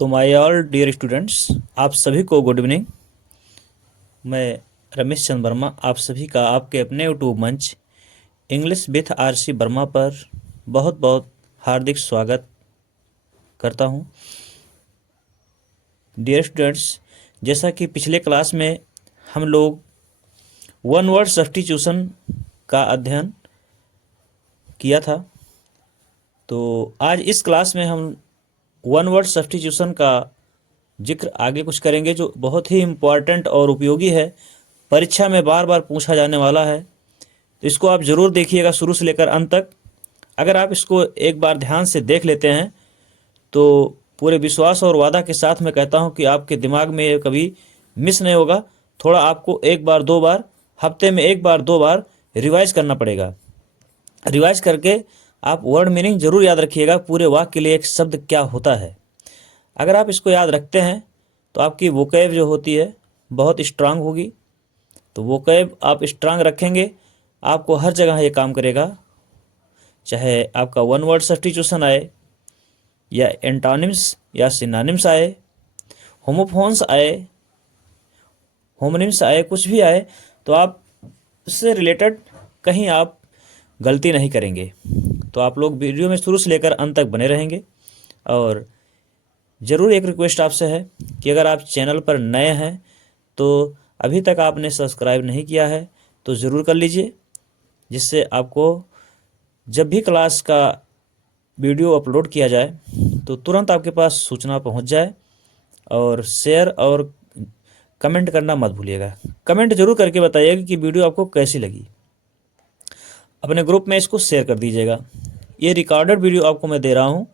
तो my all dear students, आप सभी को गुड इवनिंग। मैं रमेश चंद्र वर्मा आप सभी का आपके अपने यूट्यूब मंच इंग्लिश विथ आरसी वर्मा पर बहुत बहुत हार्दिक स्वागत करता हूं। डियर स्टूडेंट्स, जैसा कि पिछले क्लास में हम लोग वन वर्ड सब्स्टिट्यूशन का अध्ययन किया था, तो आज इस क्लास में हम वन वर्ड सब्स्टिट्यूशन का जिक्र आगे कुछ करेंगे जो बहुत ही इम्पॉर्टेंट और उपयोगी है, परीक्षा में बार बार पूछा जाने वाला है। तो इसको आप ज़रूर देखिएगा शुरू से लेकर अंत तक। अगर आप इसको एक बार ध्यान से देख लेते हैं तो पूरे विश्वास और वादा के साथ मैं कहता हूं कि आपके दिमाग में ये कभी मिस नहीं होगा। थोड़ा आपको एक बार दो बार, हफ्ते में एक बार दो बार रिवाइज करना पड़ेगा। रिवाइज करके आप वर्ड मीनिंग जरूर याद रखिएगा, पूरे वाक्य के लिए एक शब्द क्या होता है। अगर आप इसको याद रखते हैं तो आपकी वोकैब जो होती है बहुत स्ट्रांग होगी। तो वोकैब आप स्ट्रांग रखेंगे, आपको हर जगह ये काम करेगा, चाहे आपका वन वर्ड सब्स्टिट्यूशन आए या एंटोनिम्स या सिनोनिम्स आए, होमोफोन्स आए, होमोनिम्स आए, कुछ भी आए, तो आप उससे रिलेटेड कहीं आप गलती नहीं करेंगे। तो आप लोग वीडियो में शुरू से लेकर अंत तक बने रहेंगे। और ज़रूर एक रिक्वेस्ट आपसे है कि अगर आप चैनल पर नए हैं तो अभी तक आपने सब्सक्राइब नहीं किया है तो ज़रूर कर लीजिए, जिससे आपको जब भी क्लास का वीडियो अपलोड किया जाए तो तुरंत आपके पास सूचना पहुंच जाए। और शेयर और कमेंट करना मत भूलिएगा। कमेंट जरूर करके बताइएगा कि वीडियो आपको कैसी लगी। अपने ग्रुप में इसको शेयर कर दीजिएगा। ये रिकॉर्डेड वीडियो आपको मैं दे रहा हूँ,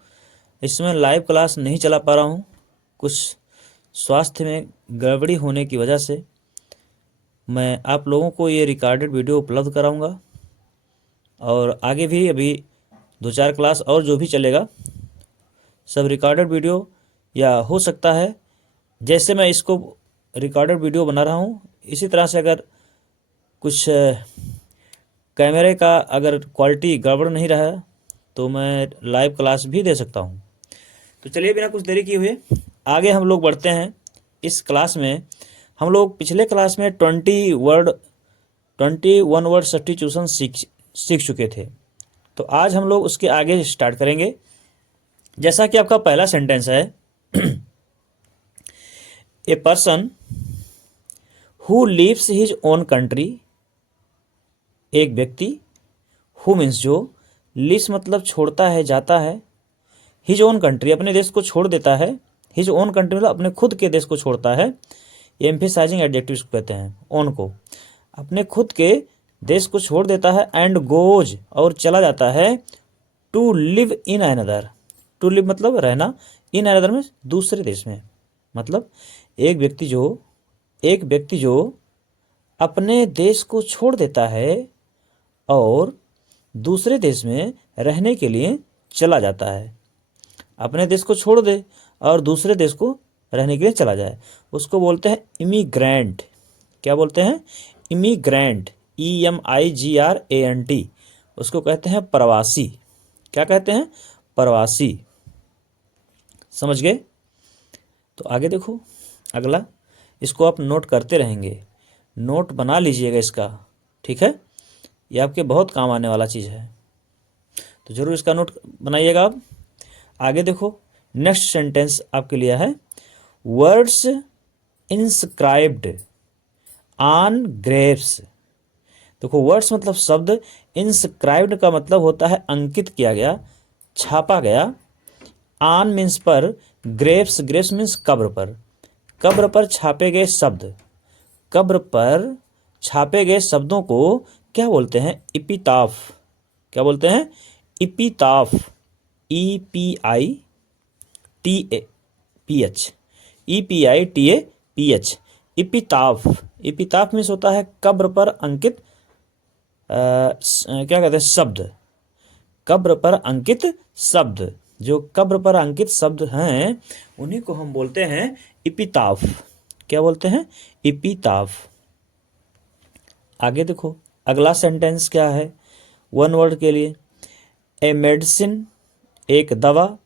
इसमें लाइव क्लास नहीं चला पा रहा हूँ, कुछ स्वास्थ्य में गड़बड़ी होने की वजह से मैं आप लोगों को ये रिकॉर्डेड वीडियो उपलब्ध कराऊंगा। और आगे भी अभी दो चार क्लास और जो भी चलेगा सब रिकॉर्डेड वीडियो, या हो सकता है जैसे मैं इसको रिकॉर्डेड वीडियो बना रहा हूँ इसी तरह से अगर कुछ कैमरे का अगर क्वालिटी गड़बड़ नहीं रहा तो मैं लाइव क्लास भी दे सकता हूँ। तो चलिए बिना कुछ देरी किए हुए आगे हम लोग बढ़ते हैं। इस क्लास में हम लोग पिछले क्लास में 21 वर्ड सब्स्टिट्यूशन सीख चुके थे। तो आज हम लोग उसके आगे स्टार्ट करेंगे। जैसा कि आपका पहला सेंटेंस है, a person who leaves his own country, एक व्यक्ति, हु मीन्स जो, लीव्स मतलब छोड़ता है, जाता है, हिज ओन कंट्री अपने देश को छोड़ देता है, हिज ओन कंट्री मतलब अपने खुद के देश को छोड़ता है। एम्फेसाइजिंग एडजेक्टिव्स कहते हैं ओन को, अपने खुद के देश को छोड़ देता है। एंड गोज और चला जाता है, to live in another, to live मतलब रहना, इन अनदर में दूसरे देश में। मतलब एक व्यक्ति जो अपने देश को छोड़ देता है और दूसरे देश में रहने के लिए चला जाता है। अपने देश को छोड़ दे और दूसरे देश को रहने के लिए चला जाए, उसको बोलते हैं इमिग्रेंट। क्या बोलते हैं? Immigrant, EMIGRANT। उसको कहते हैं प्रवासी। क्या कहते हैं? प्रवासी। समझ गए? तो आगे देखो, अगला, इसको आप नोट करते रहेंगे, नोट बना लीजिएगा इसका, ठीक है? ये आपके बहुत काम आने वाला चीज़ है, तो जरूर इसका नोट बनाइएगा आप। आगे देखो, नेक्स्ट सेंटेंस आपके लिए है, वर्ड्स इंस्क्राइब्ड ऑन ग्रेव्स। देखो, वर्ड्स मतलब शब्द, इंस्क्राइब्ड का मतलब होता है अंकित किया गया, छापा गया। ऑन मीन्स पर, ग्रेव्स, ग्रेव्स मीन्स कब्र पर, कब्र पर छापे गए शब्द। कब्र पर छापे गए शब्दों को क्या बोलते हैं? इपिताफ। क्या बोलते हैं? इपिताफ, EPITAPH, EPITAPH, इपिताफ। इपिताफ मीन्स होता है कब्र पर अंकित क्या कहते हैं? शब्द। कब्र पर अंकित शब्द, जो कब्र पर अंकित शब्द हैं उन्हीं को हम बोलते हैं इपिताफ। क्या बोलते हैं? इपिताफ। आगे देखो, अगला सेंटेंस क्या है वन वर्ड के लिए, ए मेडिसिन, एक दवा,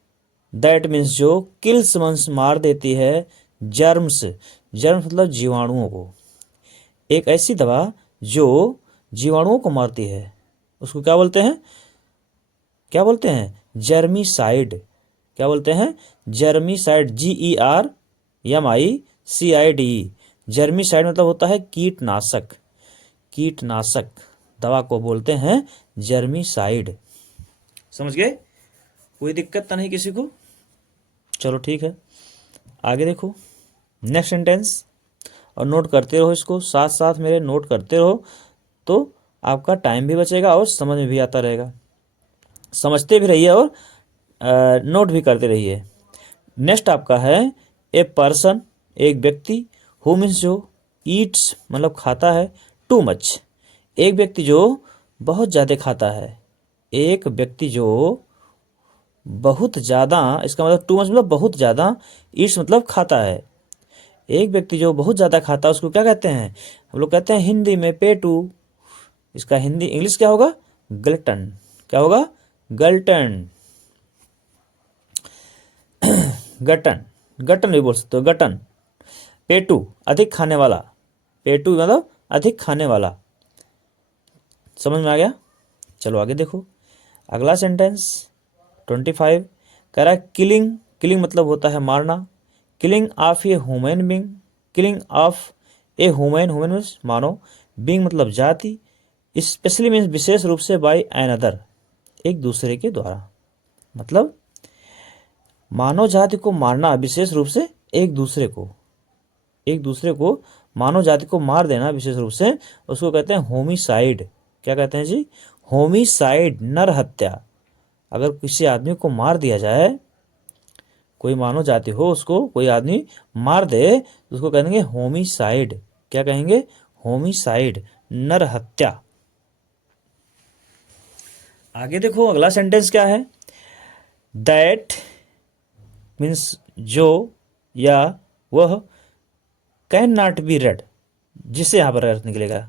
दैट मीन्स जो, किल्स मीन्स मार देती है, जर्म्स, जर्म्स मतलब जीवाणुओं को, एक ऐसी दवा जो जीवाणुओं को मारती है उसको क्या बोलते हैं, क्या बोलते हैं, जर्मीसाइड। क्या बोलते हैं, जर्मीसाइड, GERMICID। जर्मीसाइड मतलब होता है कीटनाशक, कीटनाशक दवा को बोलते हैं जर्मीसाइड। समझ गए, कोई दिक्कत तो नहीं किसी को? चलो ठीक है, आगे देखो नेक्स्ट सेंटेंस, और नोट करते रहो इसको, साथ साथ मेरे नोट करते रहो, तो आपका टाइम भी बचेगा और समझ में भी आता रहेगा। समझते भी रहिए और नोट भी करते रहिए। नेक्स्ट आपका है ए पर्सन, एक व्यक्ति, हु मीन्स जो, ईट्स मतलब खाता है, टू मच, एक व्यक्ति जो बहुत ज़्यादा खाता है, एक व्यक्ति जो बहुत ज़्यादा, इसका मतलब टू मच मतलब बहुत ज़्यादा, ईट्स मतलब खाता है, एक व्यक्ति जो बहुत ज़्यादा खाता है उसको क्या कहते हैं, हम लोग कहते हैं हिंदी में पेटू, इसका हिंदी इंग्लिश क्या होगा, ग्लटन। क्या होगा, गल्टन, गटन, गटन भी बोल सकते हो, गटन। पेटू अधिक खाने वाला, पेटू मतलब अधिक खाने वाला। समझ में आ गया? चलो आगे देखो, अगला सेंटेंस 25 कह रहा है किलिंग, किलिंग मतलब होता है मारना, killing of a human being, killing of a human, human means Manav, being मतलब जाति, स्पेशली मीन्स विशेष रूप से, बाय एन अदर एक दूसरे के द्वारा, मतलब मानव जाति को मारना विशेष रूप से, एक दूसरे को, एक दूसरे को मानव जाति को मार देना विशेष रूप से, उसको कहते हैं होमिसाइड। क्या कहते हैं जी, होमिसाइड, नर हत्या। अगर किसी आदमी को मार दिया जाए, कोई मानव जाति हो उसको कोई आदमी मार दे तो उसको कहेंगे होमिसाइड। क्या कहेंगे, होमिसाइड, नर हत्या। आगे देखो अगला सेंटेंस क्या है, दैट मीन्स जो या वह, कैन नॉट बी रेड, जिसे यहाँ पर अर्थ निकलेगा,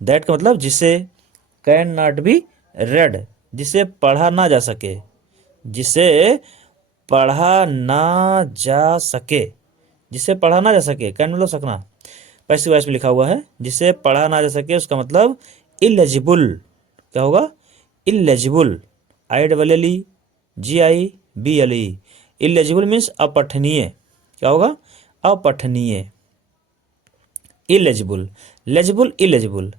दैट का मतलब जिसे, कैन नॉट बी रेड जिसे पढ़ा ना जा सके, जिसे पढ़ा ना जा सके, जिसे पढ़ा ना जा सके, कैन मतलब सकना, पैसिव वॉइस में लिखा हुआ है, जिसे पढ़ा ना जा सके उसका मतलब इलेजिबल। क्या होगा, इलेजिबल, ILLEGIBLE, इलेजिबल मीन्स अपठनीय। क्या होगा, अपठनीय, इलेजिबल, लेजिबल, इलेजिबल।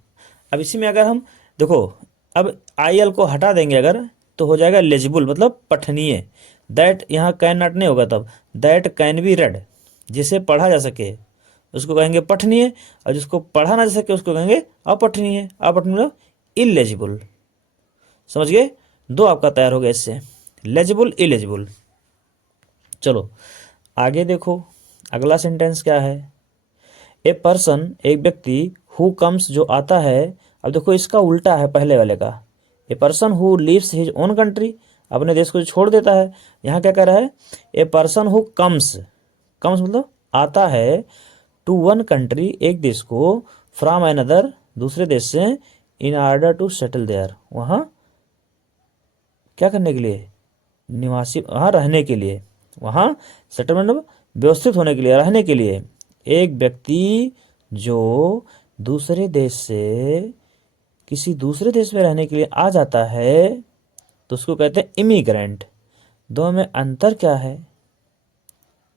अब इसी में अगर हम देखो, अब IL को हटा देंगे अगर तो हो जाएगा लेजिबल मतलब पठनीय। दैट यहाँ कैन नॉट नहीं होगा, तब दैट कैन बी रेड, जिसे पढ़ा जा सके उसको कहेंगे पठनीय, और जिसको पढ़ा ना जा सके उसको कहेंगे अपठनीय। अपठनीय मतलब इलेजिबल। समझ गए, दो आपका तैयार हो गया इससे, लेजिबल, इलेजिबल। चलो आगे देखो अगला सेंटेंस क्या है, ए पर्सन, एक व्यक्ति, हु कम्स जो आता है। अब देखो इसका उल्टा है पहले वाले का, a person who leaves his own country, अपने देश को जो छोड़ देता है। यहाँ क्या कह रहा है, a person who comes, comes मतलब आता है, टू वन कंट्री एक देश को, फ्रॉम एन अदर दूसरे देश से, in order to settle there वहाँ क्या करने के लिए, निवासी वहाँ रहने के लिए, वहाँ सेटलमेंट मतलब व्यवस्थित होने के लिए, रहने के लिए। एक व्यक्ति जो दूसरे देश से किसी दूसरे देश में रहने के लिए आ जाता है तो उसको कहते हैं इमिग्रेंट। दोनों में अंतर क्या है,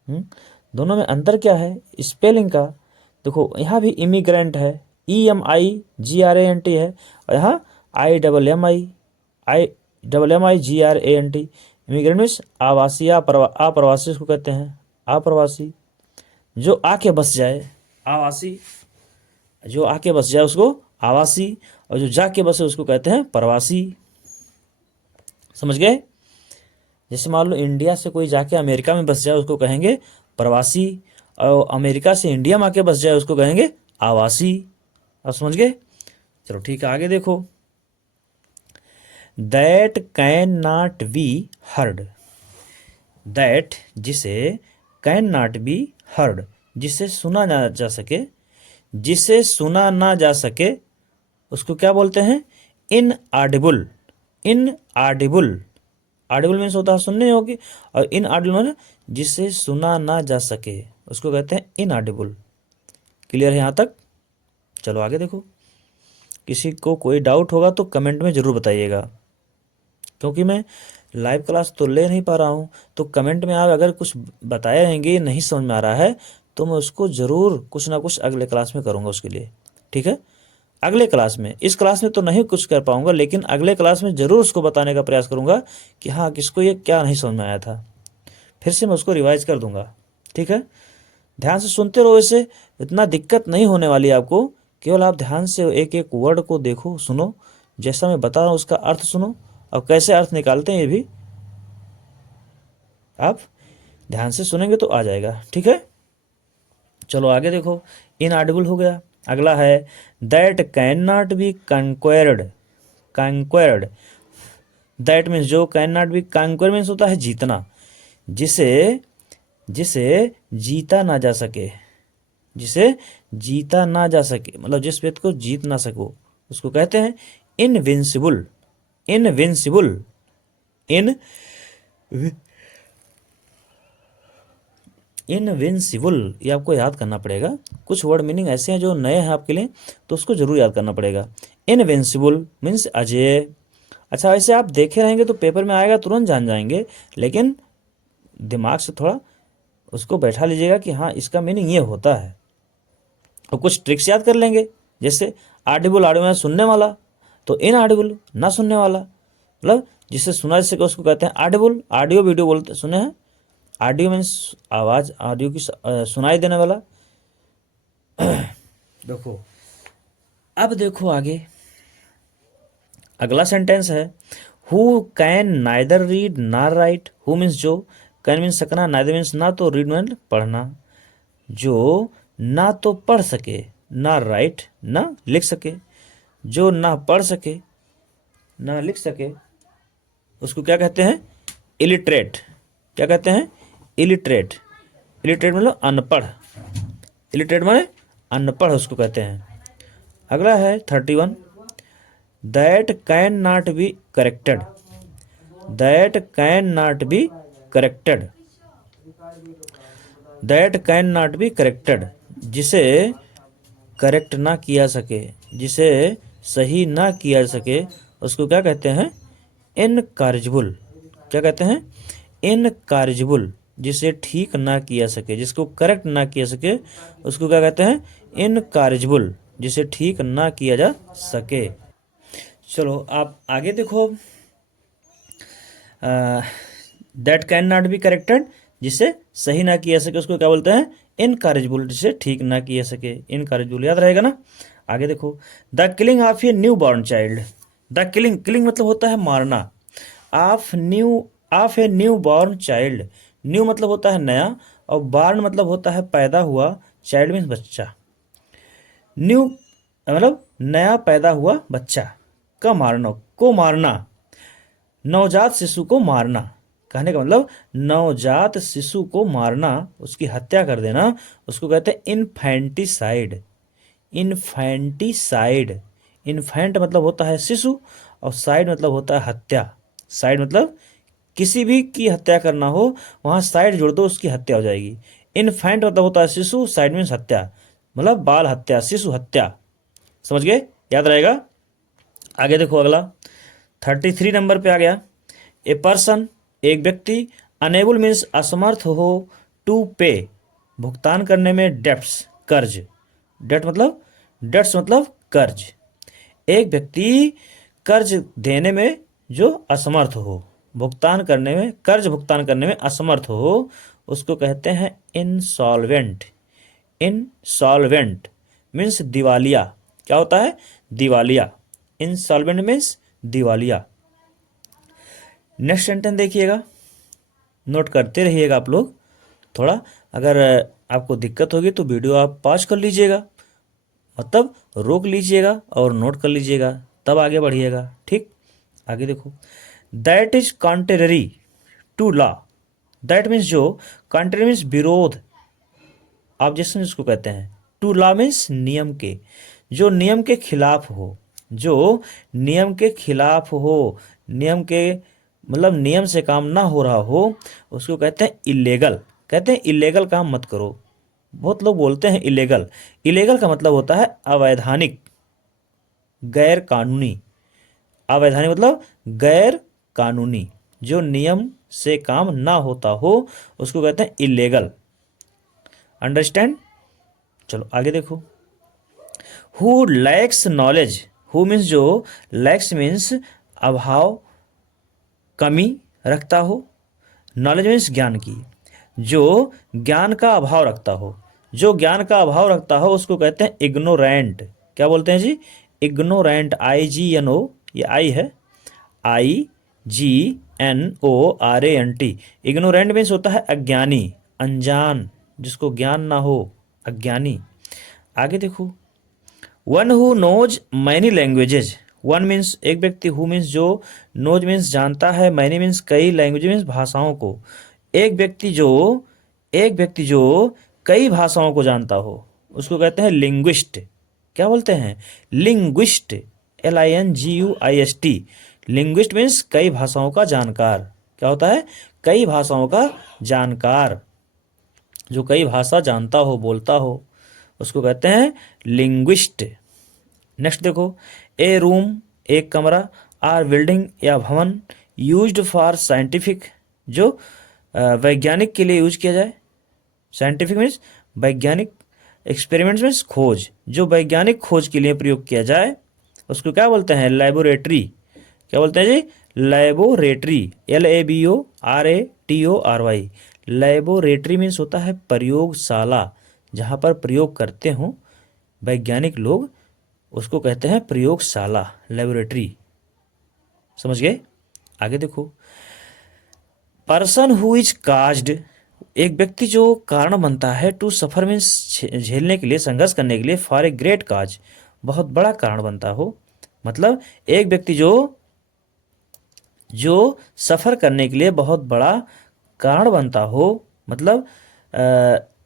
दोनों में अंतर क्या है, स्पेलिंग का देखो, यहाँ भी इमिग्रेंट है, EMIGRANT है, और यहाँ IMMIGRANT, इमिग्रेंट मीन्स आवासीय, अप्रवासी उसको कहते हैं, अप्रवासी जो आके बस जाए, आवासी जो आके बस जाए उसको आवासी, और जो जाके बसे उसको कहते हैं प्रवासी। समझ गए, जैसे मान लो इंडिया से कोई जाके अमेरिका में बस जाए उसको कहेंगे प्रवासी, और अमेरिका से इंडिया में आके बस जाए उसको कहेंगे आवासी। अब समझ गए, चलो ठीक है आगे देखो, that can not be heard, that जिसे, कैन नॉट बी हर्ड जिसे सुना ना जा सके, जिसे सुना ना जा सके उसको क्या बोलते हैं, इनऑडिबल, इनऑडिबल, ऑडिबल मीन्स होता है सुनने योग्य, और इनऑडिबल मीन्स जिसे सुना ना जा सके उसको कहते हैं इनऑडिबल। क्लियर है यहाँ तक? चलो आगे देखो। किसी को कोई डाउट होगा तो कमेंट में ज़रूर बताइएगा, क्योंकि मैं लाइव क्लास तो ले नहीं पा रहा हूँ, तो कमेंट में आप अगर कुछ बताए रहेंगे नहीं समझ में आ रहा है तो मैं उसको ज़रूर कुछ ना कुछ अगले क्लास में करूँगा उसके लिए। ठीक है, अगले क्लास में, इस क्लास में तो नहीं कुछ कर पाऊँगा, लेकिन अगले क्लास में ज़रूर उसको बताने का प्रयास करूँगा कि हाँ किसको ये क्या नहीं समझ में आया था, फिर से मैं उसको रिवाइज कर दूँगा। ठीक है, ध्यान से सुनते रहो, इससे इतना दिक्कत नहीं होने वाली आपको। केवल आप ध्यान से एक एक वर्ड को देखो, सुनो, जैसा मैं बता रहा हूँ उसका अर्थ सुनो, और कैसे अर्थ निकालते हैं ये भी आप ध्यान से सुनेंगे तो आ जाएगा। ठीक है, चलो आगे देखो। इनऑडिबल हो गया। अगला है that can not be conquered. Conquered, that means जो, can not be, conquer means होता है जीतना, जिसे जिसे जीता ना जा सके, जिसे जीता ना जा सके, मतलब जिस व्यक्ति को जीत ना सको उसको कहते हैं इनविंसिबल। इनविंसिबल, इन इनविंसिबल, ये आपको याद करना पड़ेगा। कुछ वर्ड मीनिंग ऐसे हैं जो नए हैं आपके लिए, तो उसको जरूर याद करना पड़ेगा। इनविंसिबल मीन्स अजेय। अच्छा, वैसे आप देखे रहेंगे तो पेपर में आएगा, तुरंत जान जाएंगे, लेकिन दिमाग से थोड़ा उसको बैठा लीजिएगा कि हाँ इसका मीनिंग ये होता है, और कुछ ट्रिक्स याद कर लेंगे। जैसे ऑडिबल, ऑडिबल सुनने वाला, तो इनऑडिबल ना सुनने वाला, मतलब जिससे सुना जा सके उसको कहते हैं ऑडिबल। ऑडियो वीडियो बोलते सुने हैं, ऑडियो मीन्स आवाज़, ऑडियो की सुनाई देने वाला। देखो, अब देखो आगे अगला सेंटेंस है हु कैन नाइदर रीड ना राइट। हु मीन्स जो, कैन मीन्स सकना, नाइदर मीन्स ना, तो रीड मीन्स पढ़ना। जो ना तो पढ़ सके, ना राइट ना लिख सके, जो ना पढ़ सके ना लिख सके उसको क्या कहते हैं? इलिटरेट। क्या कहते हैं? इलिटरेट। इलिटरेट मतलब अनपढ़। इलिटरेट माने अनपढ़ उसको कहते हैं। अगला है 31, that can not be corrected. That can not be corrected. That can not be corrected, जिसे करेक्ट ना किया सके, जिसे सही ना किया जा सके उसको क्या कहते हैं? इनकरेजिबल। क्या कहते हैं? इनकरेजिबल, जिसे ठीक ना किया सके, जिसको करेक्ट ना किया सके उसको क्या कहते हैं? इनकरेजिबल, जिसे ठीक ना किया जा सके। चलो आप आगे देखो। That can not be corrected, जिसे सही ना किया सके उसको क्या बोलते हैं? इनकरेजिबल, जिसे ठीक ना किया सके। इनकरेजिबल याद रहेगा ना? आगे देखो, the killing of a new born child. The killing, killing मतलब होता है मारना, of a new born child. New मतलब होता है नया, और बॉर्न मतलब होता है पैदा हुआ, चाइल्ड मीन्स बच्चा। न्यू मतलब नया पैदा हुआ बच्चा का मारना, को मारना, नवजात शिशु को मारना। कहने का मतलब नवजात शिशु को मारना, उसकी हत्या कर देना, उसको कहते हैं इन्फेंटिसाइड। इन्फेंटिसाइड, इन्फेंट मतलब होता है शिशु, और साइड मतलब होता है हत्या। साइड मतलब किसी भी की हत्या करना हो वहाँ साइड जोड़ दो, उसकी हत्या हो जाएगी। इन्फेंट मतलब होता है शिशु, साइड मीन्स हत्या, मतलब बाल हत्या, शिशु हत्या। समझ गए? याद रहेगा। आगे देखो अगला 33 नंबर पे आ गया। ए पर्सन, एक व्यक्ति, अनेबल मीन्स असमर्थ हो, टू पे भुगतान करने में, डेब्ट्स कर्ज। डेट मतलब, डेट्स मतलब कर्ज। एक व्यक्ति कर्ज देने में जो असमर्थ हो, भुगतान करने में, कर्ज भुगतान करने में असमर्थ हो उसको कहते हैं इंसॉल्वेंट। इंसॉल्वेंट मीन्स दिवालिया। क्या होता है? दिवालिया। इंसॉल्वेंट मीन्स दिवालिया। नेक्स्ट सेंटेंस देखिएगा, नोट करते रहिएगा आप लोग। थोड़ा अगर आपको दिक्कत होगी तो वीडियो आप पॉज कर लीजिएगा, मतलब रोक लीजिएगा और नोट कर लीजिएगा, तब आगे बढ़िएगा। ठीक, आगे देखो, that is contrary to law. That means जो, कॉन्ट्रेरी मीन्स विरोध, ऑब्जेक्शन जिसको कहते हैं। टू लॉ मीन्स नियम के, जो नियम के खिलाफ हो, जो नियम के खिलाफ हो, नियम के मतलब नियम से काम ना हो रहा हो, उसको कहते हैं इल्लेगल। कहते हैं इल्लेगल काम मत करो। बहुत लोग बोलते हैं इल्लेगल। इल्लेगल का मतलब होता है अवैधानिक, गैर कानूनी। अवैधानिक मतलब गैर कानूनी, जो नियम से काम ना होता हो उसको कहते हैं इल्लेगल। अंडरस्टैंड। चलो आगे देखो। Who lakhs knowledge, who means जो, लैक्स मीन्स अभाव, कमी रखता हो। नॉलेज मीन्स ज्ञान की, जो ज्ञान का अभाव रखता हो। जो ज्ञान का अभाव रखता हो उसको कहते हैं इग्नोरेंट। क्या बोलते हैं जी? इग्नोरेंट। IGNO, ये आई है, IGNORANT। इग्नोरेंट मीन्स होता है अज्ञानी, अनजान, जिसको ज्ञान ना हो, अज्ञानी। आगे देखो। One who knows many languages. One means एक व्यक्ति, हु मीन्स जो, नोज मीन्स जानता है, मैनी मीन्स कई, लैंग्वेज मीन्स भाषाओं को। एक व्यक्ति जो, एक व्यक्ति जो कई भाषाओं को जानता हो उसको कहते हैं लिंग्विस्ट। क्या बोलते हैं? लिंग्विस्ट। LINGUIST। लिंग्विस्ट मीन्स कई भाषाओं का जानकार। क्या होता है? कई भाषाओं का जानकार, जो कई भाषा जानता हो, बोलता हो, उसको कहते हैं लिंग्विस्ट। नेक्स्ट देखो। ए रूम, एक कमरा, आर बिल्डिंग या भवन, यूज्ड फॉर साइंटिफिक, जो वैज्ञानिक के लिए यूज किया जाए। साइंटिफिक मीन्स वैज्ञानिक, एक्सपेरिमेंट्स मीन्स खोज, जो वैज्ञानिक खोज के लिए प्रयोग किया जाए उसको क्या बोलते हैं? लैबोरेटरी। क्या बोलते हैं जी? लैबोरेटरी। LABORATORY। लैबोरेटरी मीन्स होता है प्रयोगशाला, जहाँ पर प्रयोग करते हों वैज्ञानिक लोग, उसको कहते हैं प्रयोगशाला, लैबोरेटरी। समझ गए? आगे देखो। पर्सन हु इज काज्ड, एक व्यक्ति जो कारण बनता है, टू सफर मीन्स झेलने के लिए, संघर्ष करने के लिए, फॉर ए ग्रेट काज, बहुत बड़ा कारण बनता हो। मतलब एक व्यक्ति जो जो सफर करने के लिए बहुत बड़ा कारण बनता हो, मतलब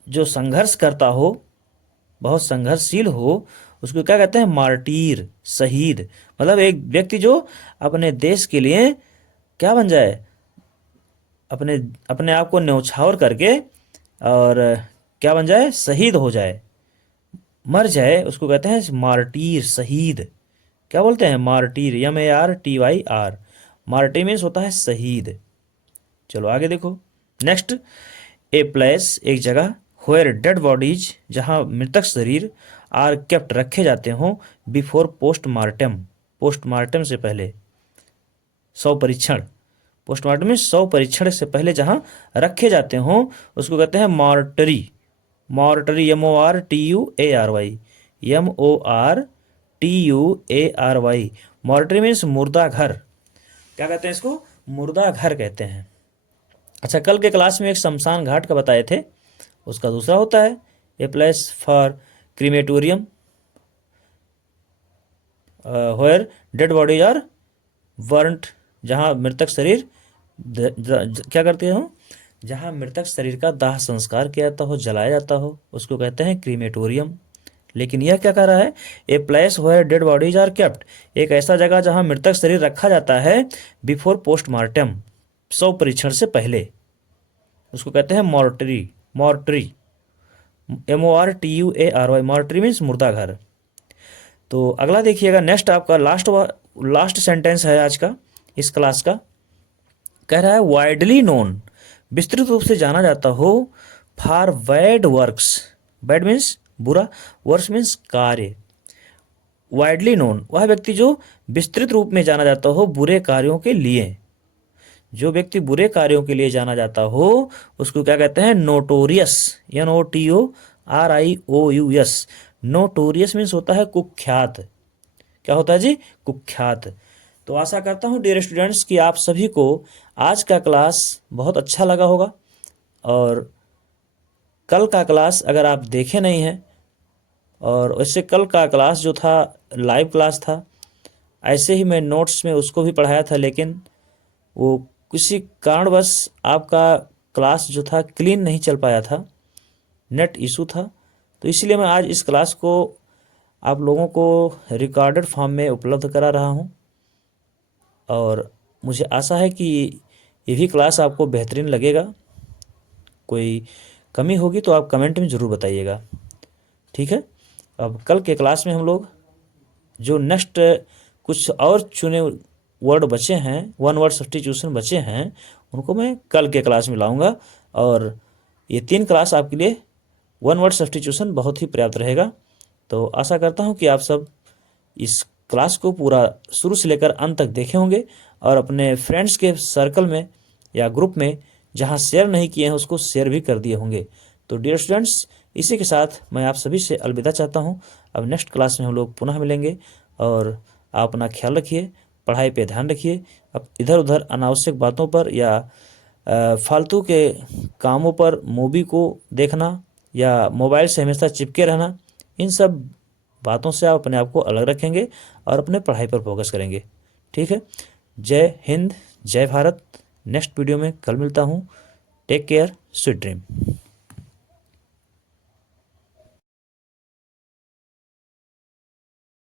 जो संघर्ष करता हो, बहुत संघर्षशील हो, उसको क्या कहते हैं? मार्टीर, शहीद। मतलब एक व्यक्ति जो अपने देश के लिए क्या बन जाए, अपने अपने आप को न्यौछावर करके, और क्या बन जाए? शहीद हो जाए, मर जाए, उसको कहते हैं मार्टीर, शहीद। क्या बोलते हैं? मार्टीर। MARTYR। मार्टीर मीन्स होता है शहीद। चलो आगे देखो। नेक्स्ट। ए प्लेस, एक जगह, वेयर डेड बॉडीज, जहाँ मृतक शरीर, आर केप्ट, रखे जाते हों, बिफोर पोस्टमार्टम, पोस्टमार्टम से पहले, शव परीक्षण। पोस्टमार्टम में शव परीक्षण से पहले जहाँ रखे जाते हों उसको कहते हैं मॉर्टरी। मॉर्टरी, MORTUARY, MORTUARY। मॉर्टरी मीन्स मुर्दा घर। क्या कहते हैं इसको? मुर्दा घर कहते हैं। अच्छा, कल के क्लास में एक शमशान घाट का बताए थे, उसका दूसरा होता है a place for crematorium, where dead bodies are burnt, जहाँ मृतक शरीर क्या करते हो, जहाँ मृतक शरीर का दाह संस्कार किया जाता हो, जलाया जाता हो, उसको कहते हैं क्रीमेटोरियम। लेकिन यह क्या कह रहा है? A place where dead bodies are kept, एक ऐसा जगह जहाँ मृतक शरीर रखा जाता है, बिफोर पोस्टमार्टम, शव परीक्षण से पहले, उसको कहते हैं मॉर्टरी। मॉर्टरी, MORTUARY। मॉर्टरी मीन्स मुर्दा घर। तो अगला देखिएगा। नेक्स्ट आपका लास्ट सेंटेंस है आज का, इस क्लास का। कह रहा है वाइडली नोन, विस्तृत रूप से जाना जाता हो, for bad works. Bad means बुरा, वर्क्स मीन्स कार्य। वाइडली नोन, वह व्यक्ति जो विस्तृत रूप में जाना जाता हो बुरे कार्यों के लिए। जो व्यक्ति बुरे कार्यों के लिए जाना जाता हो उसको क्या कहते हैं? नोटोरियस। NOTORIOUS। नोटोरियस मीन्स होता है कुख्यात। क्या होता है जी? कुख्यात। तो आशा करता हूँ डियर स्टूडेंट्स कि आप सभी को आज का क्लास बहुत अच्छा लगा होगा, और कल का क्लास अगर आप देखे नहीं हैं, और वैसे कल का क्लास जो था लाइव क्लास था, ऐसे ही मैं नोट्स में उसको भी पढ़ाया था, लेकिन वो किसी कारणवश आपका क्लास जो था क्लीन नहीं चल पाया था, नेट इशू था। तो इसलिए मैं आज इस क्लास को आप लोगों को रिकॉर्डेड फॉर्म में उपलब्ध करा रहा हूँ, और मुझे आशा है कि ये भी क्लास आपको बेहतरीन लगेगा। कोई कमी होगी तो आप कमेंट में ज़रूर बताइएगा, ठीक है। अब कल के क्लास में हम लोग जो नेक्स्ट कुछ और चुने वर्ड बचे हैं, वन वर्ड सब्स्टिट्यूशन बचे हैं, उनको मैं कल के क्लास में लाऊंगा। और ये 3 क्लास आपके लिए वन वर्ड सब्स्टिट्यूशन बहुत ही पर्याप्त रहेगा। तो आशा करता हूँ कि आप सब इस क्लास को पूरा शुरू से लेकर अंत तक देखे होंगे और अपने फ्रेंड्स के सर्कल में या ग्रुप में जहाँ शेयर नहीं किए हैं उसको शेयर भी कर दिए होंगे। तो डियर स्टूडेंट्स, इसी के साथ मैं आप सभी से अलविदा चाहता हूँ। अब नेक्स्ट क्लास में हम लोग पुनः मिलेंगे और आप अपना ख्याल रखिए, पढ़ाई पे ध्यान रखिए। अब इधर उधर अनावश्यक बातों पर या फालतू के कामों पर, मूवी को देखना या मोबाइल से हमेशा चिपके रहना, इन सब बातों से आप अपने आप को अलग रखेंगे और अपने पढ़ाई पर फोकस करेंगे, ठीक है। जय हिंद, जय भारत। नेक्स्ट वीडियो में कल मिलता हूँ। Take care, sweet dream.